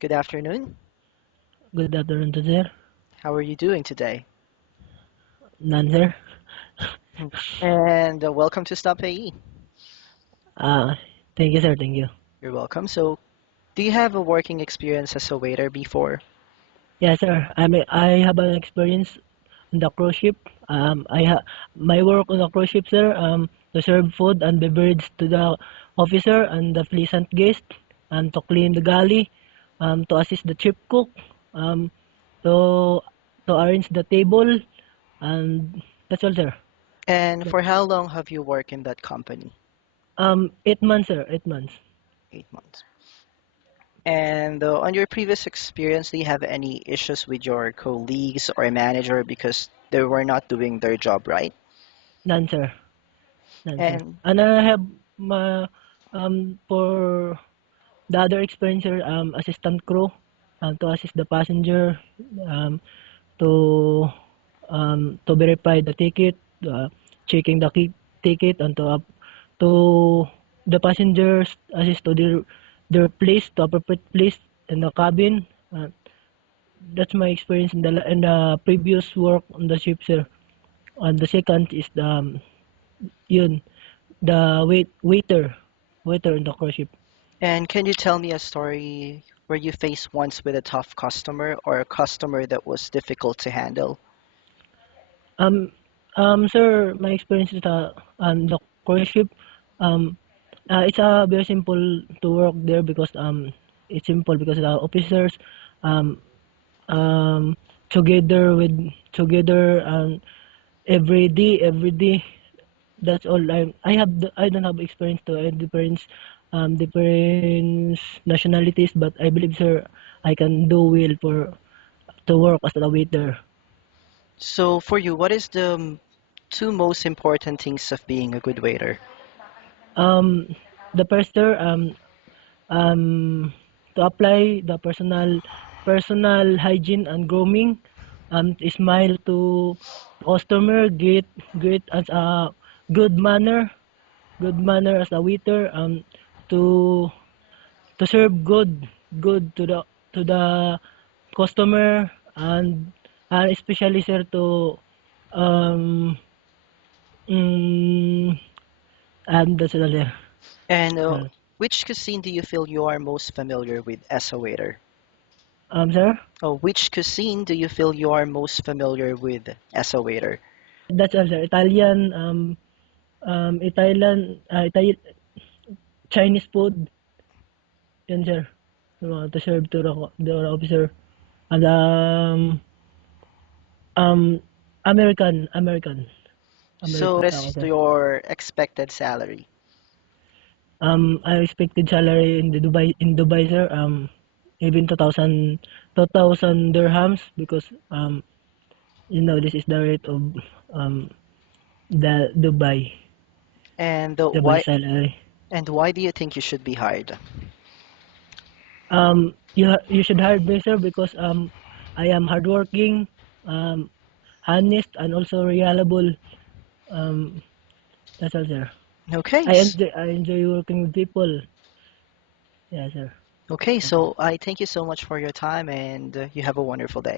Good afternoon. Good afternoon to sir. How are you doing today? None sir. And welcome to Stop AE. Uh, Thank you sir, thank you. You're welcome. So, do you have a working experience as a waiter before? Yeah sir, I have an experience on the cruise ship. My work on the cruise ship sir, to serve food and beverage to the officer and the pleasant guest, to clean the galley, to assist the ship cook, um, to arrange the table, and that's all sir. And for how long have you worked in that company? 8 months sir, 8 months. 8 months. And on your previous experience, do you have any issues with your colleagues or manager because they were not doing their job right? None sir. None, sir. And And I have for the other experience, sir, assistant crew, to assist the passenger, um, to verify the ticket, checking the ticket, and to the passengers, assist to their place, to appropriate place in the cabin. That's my experience in the previous work on the ship, sir. And the second is yun, the waiter in the cruise ship. and can you tell me a story where you faced once with a tough customer or a customer that was difficult to handle? Um, Sir, my experience is on the cruise ship. Um, it's very simple to work there because it's simple because the officers um um together every day. That's all. I don't have experience to different nationalities, but I believe sir I can do well for to work as a waiter. So for you, what is the two most important things of being a good waiter? Um, the first sir, to apply the personal hygiene and grooming, smile to customer, great as a good manner, as a waiter, to serve good to the customer, and especially sir to um mm, and that's all sir. And Uh, which cuisine do you feel you are most familiar with as a waiter? Sir, Which cuisine do you feel you are most familiar with as a waiter? that's all sir. Chinese food, yun sir. To serve to the officer. And um, So what American is ako sir. your expected salary? I expected salary in Dubai sir. Even 2,000 dirhams because this is the rate of um the And Dubai why salary. do you think you should be hired? You should hire me sir because I am hardworking, um honest, and also reliable. Um, that's all sir. Okay, I enjoy working with people. Yeah sir. okay. Thank you. So I thank you so much for your time, and you have a wonderful day.